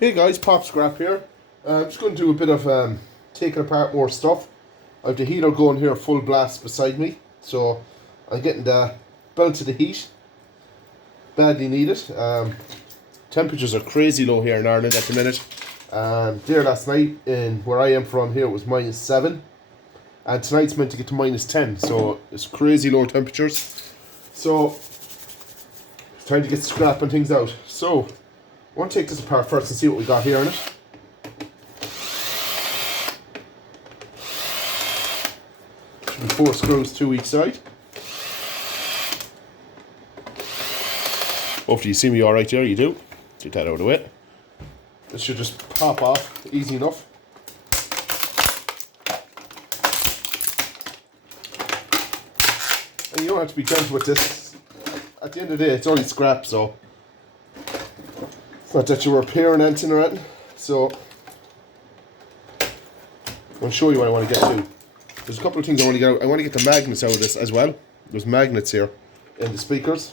Hey guys, Pop Scrap here. I'm just going to do a bit of taking apart more stuff. I have the heater going here full blast beside me, so I'm getting the belt to the heat. Badly needed. Temperatures are crazy low here in Ireland at the minute. There last night, in where I am from here, it was -7. And tonight's meant to get to -10, so it's crazy low temperatures. So it's time to get scrapping things out. So I want to take this apart first and see what we got here in it. Should be 4 screws, 2 each side. Hopefully you see me alright there, you do. Get that out of the way. This should just pop off, easy enough. And you don't have to be gentle with this. At the end of the day, it's only scrap, so it's not that you're repairing anything or anything. So I'll show you what I want to get to. There's a couple of things I want to get out. I want to get the magnets out of this as well. There's magnets here in the speakers.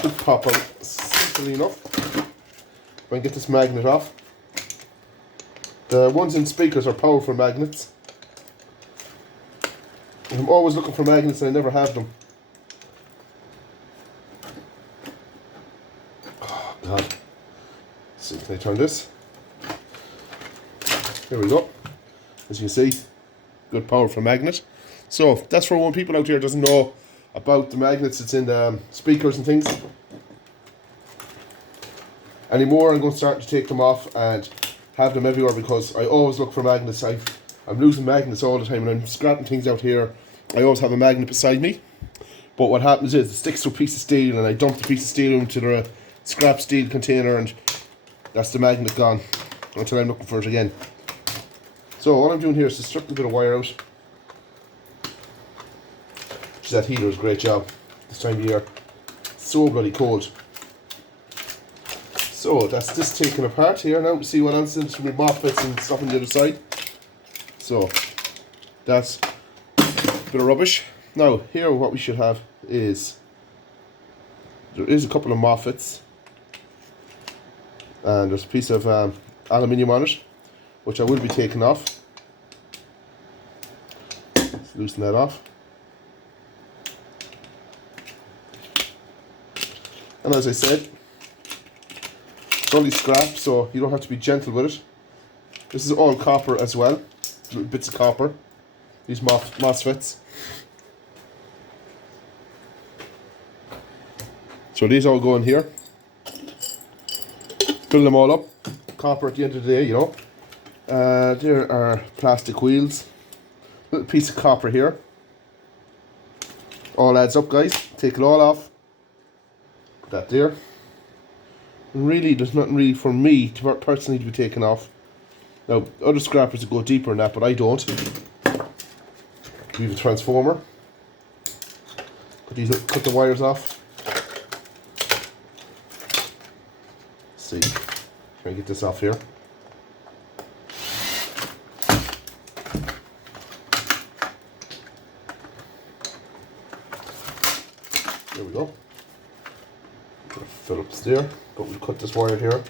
Should pop out simply enough. If I can get this magnet off. The ones in speakers are powerful magnets. I'm always looking for magnets and I never have them. Oh god. Let's see, can I turn this? Here we go. As you can see, good powerful magnet. So that's for when people out here doesn't know about the magnets that's in the speakers and things. Anymore, I'm going to start to take them off and have them everywhere because I always look for magnets. I'm losing magnets all the time and I'm scrapping things out here. I always have a magnet beside me. But what happens is it sticks to a piece of steel and I dump the piece of steel into the scrap steel container and that's the magnet gone until I'm looking for it again. So all I'm doing here is to strip a bit of wire out. That heater does a great job this time of year. It's so bloody cold. So that's this taken apart here now. See what else is from the moffets and stuff on the other side. So that's a bit of rubbish. Now here what we should have is there is a couple of moffets and there's a piece of aluminium on it, which I will be taking off. Let's loosen that off. And as I said, it's only scrap, so you don't have to be gentle with it. This is all copper as well, little bits of copper. These MOSFETs. So these all go in here. Fill them all up. Copper at the end of the day, you know. There are plastic wheels. Little piece of copper here. All adds up, guys. Take it all off. Put that there. And really, there's nothing really for me to personally to be taken off. Now, other scrappers would go deeper than that, but I don't. We have a transformer. Cut the wires off. Let's see. Try and get this off here. There we go. Phillips there, but we'll cut this wire here.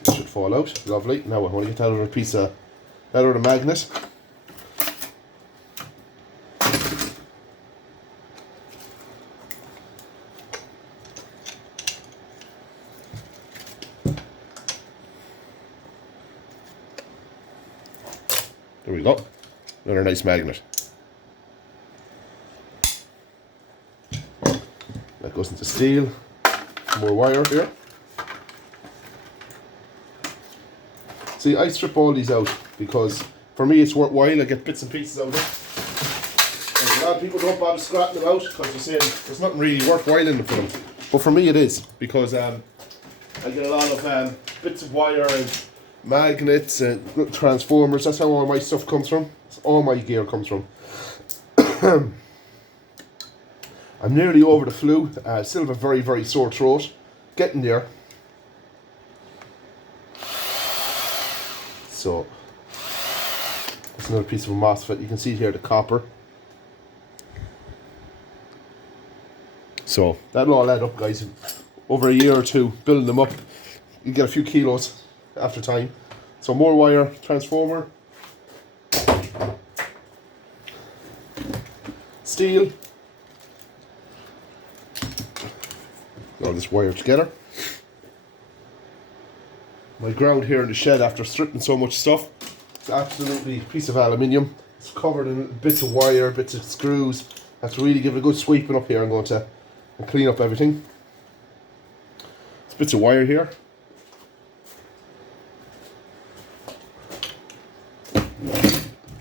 It should fall out. Lovely. Now I want to get that other piece of that other magnet. There we go. Another nice magnet. That goes into steel. More wire here. See, I strip all these out because for me it's worthwhile. I get bits and pieces out of it. And a lot of people don't bother scrapping them out because they're saying there's nothing really worthwhile in them for them. But for me it is because I get a lot of bits of wire and magnets and transformers. That's how all my stuff comes from. That's all my gear comes from. I'm nearly over the flu. Still have a very, very sore throat. Getting there. So that's another piece of a MOSFET. You can see here the copper. So that'll all add up, guys. Over a year or two, building them up, you get a few kilos after time. So more wire, transformer, steel, all this wire together. My ground here in the shed, after stripping so much stuff, it's absolutely a piece of aluminium. It's covered in bits of wire, bits of screws. I have to really give it a good sweeping up here. I'm going to clean up everything. There's bits of wire here.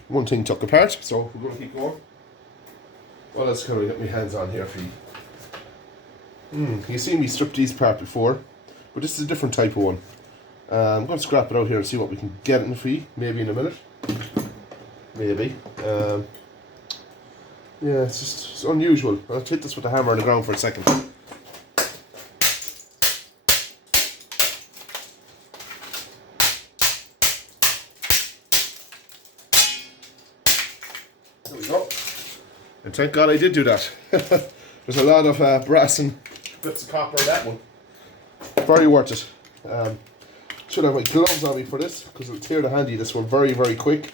One thing took apart, so we're going to keep going. What else can I get my hands on here for you? You've seen me strip these apart before, but this is a different type of one. I'm going to scrap it out here and see what we can get in the fee, maybe in a minute. Maybe. Yeah, it's unusual. I'll hit this with a hammer on the ground for a second. There we go. And thank God I did do that. There's a lot of brass and bits of copper in that one. Very worth it. Should have my gloves on me for this, because it'll tear the handy this one very, very quick.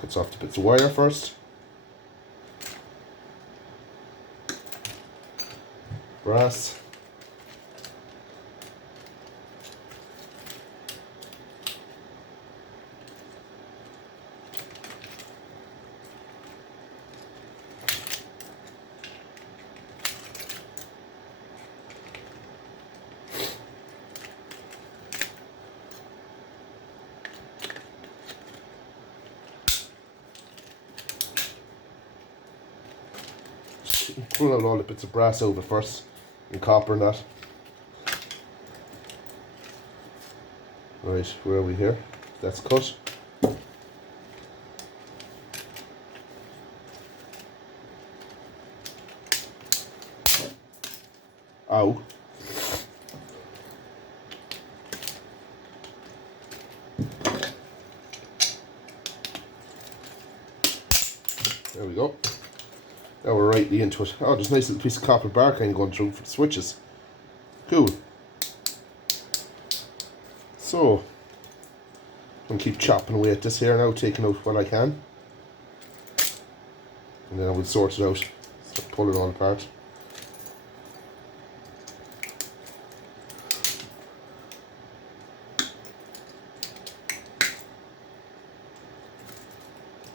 Cuts off the bits of wire first. Brass. Pull out all the bits of brass over first, and copper and that. Right, where are we here? That's cut. Ow. There we go. Now we're rightly into it. Oh, there's a nice little piece of copper barking going through for the switches. Cool. So, I'm going to keep chopping away at this here now, taking out what I can. And then I will sort it out. So pull it all apart.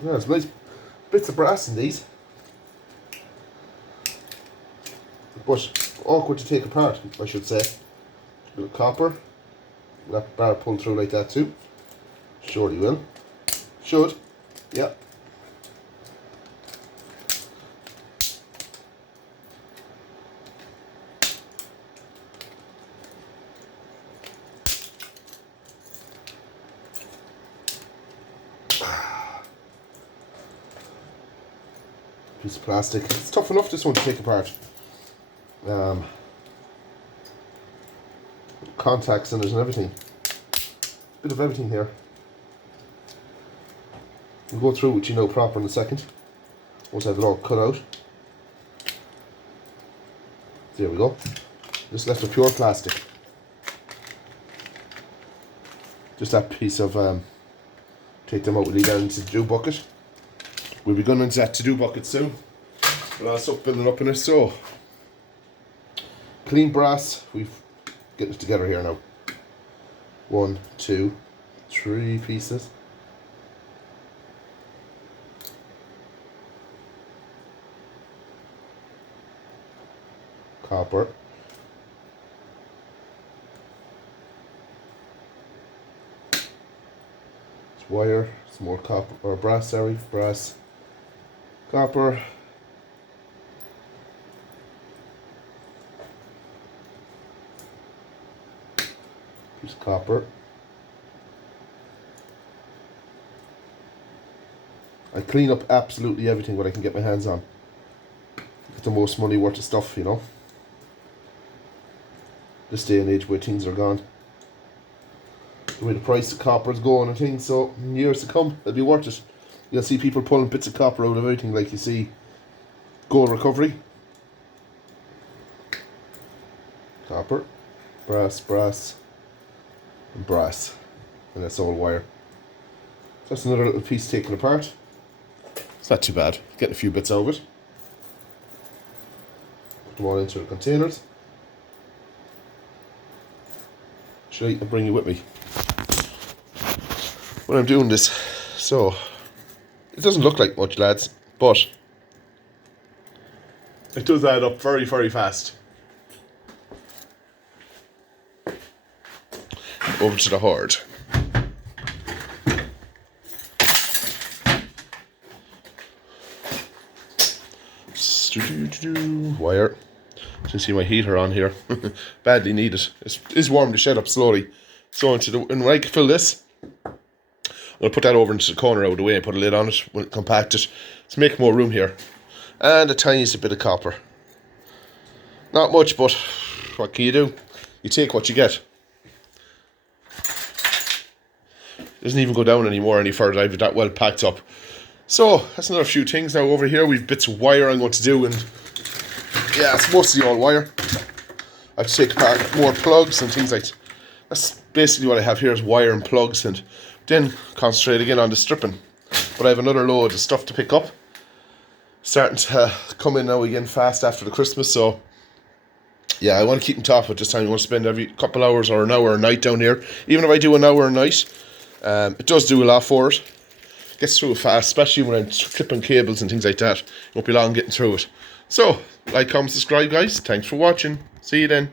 Yeah, there's nice bits of brass in these. But awkward to take apart, I should say. A bit of copper. That bar pull through like that too. Surely will. Should. Yeah. Piece of plastic. It's tough enough, this one, to take apart. Contacts in it and everything. Bit of everything here. We'll go through with you now proper in a second. Once I have it all cut out. There we go. Just left a pure plastic. Just that piece of take them out, we'll leave that into the to-do bucket. We'll be going into that to-do bucket soon. But I'll start building up in it. So clean brass, we've getting it together here now. 1, 2, 3 pieces. Copper. It's wire, some more copper, or brass, sorry, brass, copper. Piece of copper. I clean up absolutely everything what I can get my hands on. Get the most money worth of stuff, you know. This day and age where things are gone. the way the price of copper is going and things, so in years to come, it'll be worth it. You'll see people pulling bits of copper out of everything, like you see gold recovery. Copper, brass, brass, and brass. And that's all wire. So that's another little piece taken apart. It's not too bad. Getting a few bits out of it. Put them all into the containers. Should I bring you with me when I'm doing this? So, it doesn't look like much, lads, but it does add up very, very fast. Over to the hoard. Wire. You can see my heater on here. Badly needed. It's warm the shed up slowly. So and when I fill this, I'm going to put that over into the corner out of the way and put a lid on it when it compact it to make more room here. And the tiniest bit of copper. Not much, but what can you do? You take what you get. Doesn't even go down anymore any further. I've that well packed up. So that's another few things now over here. We've bits of wire I'm going to do, and yeah, it's mostly all wire. I have to take apart more plugs and things like that. That's basically what I have here is wire and plugs, and then concentrate again on the stripping. But I have another load of stuff to pick up. Starting to come in now again fast after the Christmas, so yeah, I want to keep on top of it this time. I want to spend every couple hours or an hour a night down here. Even if I do an hour a night, it does do a lot for it. Gets through it fast, especially when I'm clipping cables and things like that. It won't be long getting through it. So, like, comment, subscribe, guys. Thanks for watching. See you then.